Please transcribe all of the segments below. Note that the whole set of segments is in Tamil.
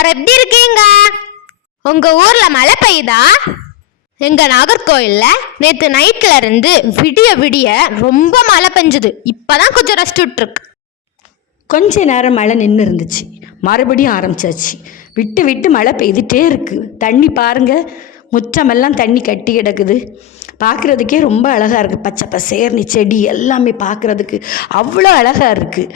எல்லாரும் எப்படி இருக்கீங்க? உங்க ஊர்ல மழை பெய்யுதா? எங்க நாகர்கோயில்ல நேத்து நைட்ல இருந்து விடிய விடிய ரொம்ப மழை பெஞ்சுது. இப்பதான் கொஞ்சம் ரெஸ்ட் விட்டுருக்கு. கொஞ்ச நேரம் மழை நின்று இருந்துச்சு, மறுபடியும் ஆரம்பிச்சாச்சு. விட்டு விட்டு மழை பெய்துட்டே இருக்கு. தண்ணி பாருங்க, முற்றமெல்லாம் தண்ணி கட்டி கிடக்குது. பார்க்குறதுக்கே ரொம்ப அழகாக இருக்குது. பச்சை பசேர்னி செடி எல்லாமே பார்க்குறதுக்கு அவ்வளோ அழகாக இருக்குது.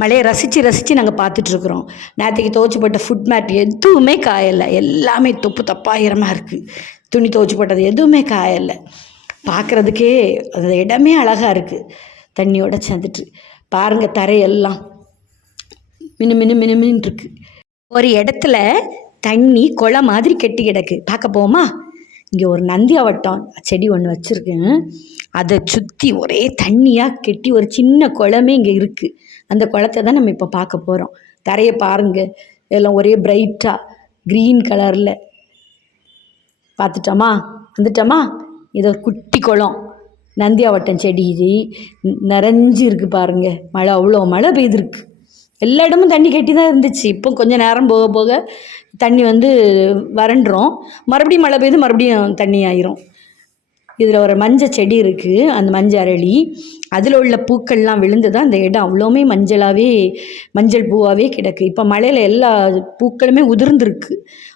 மழையை ரசித்து ரசித்து நாங்கள் பார்த்துட்ருக்குறோம். நேற்றுக்கு துவச்சி போட்ட ஃபுட் மேட் எதுவுமே காயலை, எல்லாமே தொப்பு தப்பாயிரமாக இருக்குது. துணி துவச்சி போட்டது எதுவுமே காயலை. பார்க்குறதுக்கே அந்த இடமே அழகாக இருக்குது. தண்ணியோடு சேர்ந்துட்டு பாருங்கள், தரையெல்லாம் மினு மினு மினு மின்னு இருக்குது. ஒரு இடத்துல தண்ணி குளை மாதிரி கெட்டி கிடக்கு. பார்க்க போமா? இங்கே ஒரு நந்தியாவட்டம் செடி ஒன்று வச்சுருக்கேன். அதை சுற்றி ஒரே தண்ணியாக கெட்டி ஒரு சின்ன குளமே இங்கே இருக்குது. அந்த குளத்தை தான் நம்ம இப்போ பார்க்க போகிறோம். தரையை பாருங்கள், எல்லாம் ஒரே பிரைட்டாக க்ரீன் கலரில். பார்த்துட்டோமா? வந்துட்டோமா? இது ஒரு குட்டி குளம். நந்தியாவட்டம் செடி நிறைஞ்சி இருக்குது பாருங்கள். மழை அவ்வளோ மழை பெய்திருக்கு. எல்லா இடமும் தண்ணி கட்டி தான் இருந்துச்சு. இப்போ கொஞ்சம் நேரம் போக போக தண்ணி வறண்டுரும். மறுபடியும் மழை பெய்து மறுபடியும் தண்ணி ஆயிரும். இதில் ஒரு மஞ்சள் செடி இருக்குது, அந்த மஞ்சள் அரளி. அதில் உள்ள பூக்கள்லாம் விழுந்து தான் அந்த இடம் அவ்வளோமே மஞ்சள் பூவாகவே கிடக்கு. இப்போ மழையில் எல்லா பூக்களுமே உதிர்ந்துருக்கு.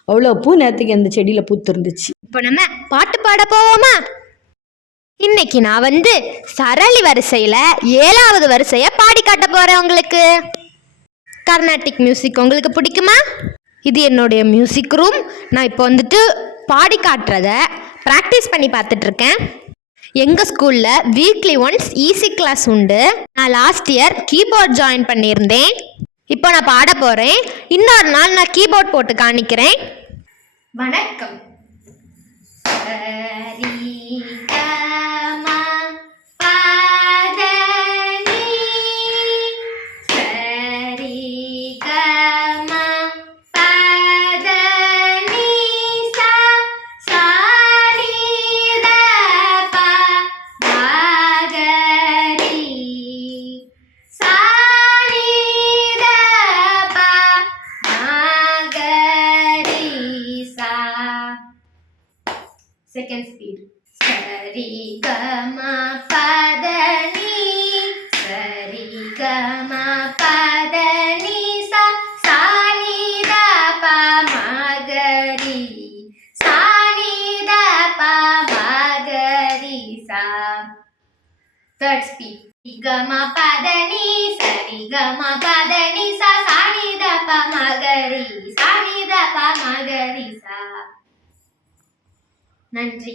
அவ்வளோ பூ நேற்றுக்கு அந்த செடியில் பூத்துருந்துச்சு. இப்போ நம்ம பாட்டு பாட போவோமா? இன்னைக்கு நான் சரளி வரிசையில் 7வது வரிசையை பாடி காட்ட போகிறேன் உங்களுக்கு. கர்நாடிக் மியூசிக் உங்களுக்கு பிடிக்குமா? இது என்னுடைய மியூசிக் ரூம். நான் இப்போ பாடி காட்டுறத ப்ராக்டிஸ் பண்ணி பார்த்துட்ருக்கேன். எங்கள் ஸ்கூலில் வீக்லி ஒன்ஸ் ஈஸி கிளாஸ் உண்டு. நான் லாஸ்ட் இயர் கீபோர்ட் ஜாயின் பண்ணியிருந்தேன். இப்போ நான் பாட போகிறேன். இன்னொரு நாள் நான் கீபோர்ட் போட்டு காணிக்கிறேன். வணக்கம். Second speed. Sari ga ma pa da ni, sari ga ma pa da ni sa, sa ni da pa ma ga ri, sa ni da pa ma ga ri sa. Third speed. Ga ma pa da ni, sari ga ma pa da ni sa, sa ni da pa ma ga ri, sa ni da pa ma ga ri sa. நன்றி.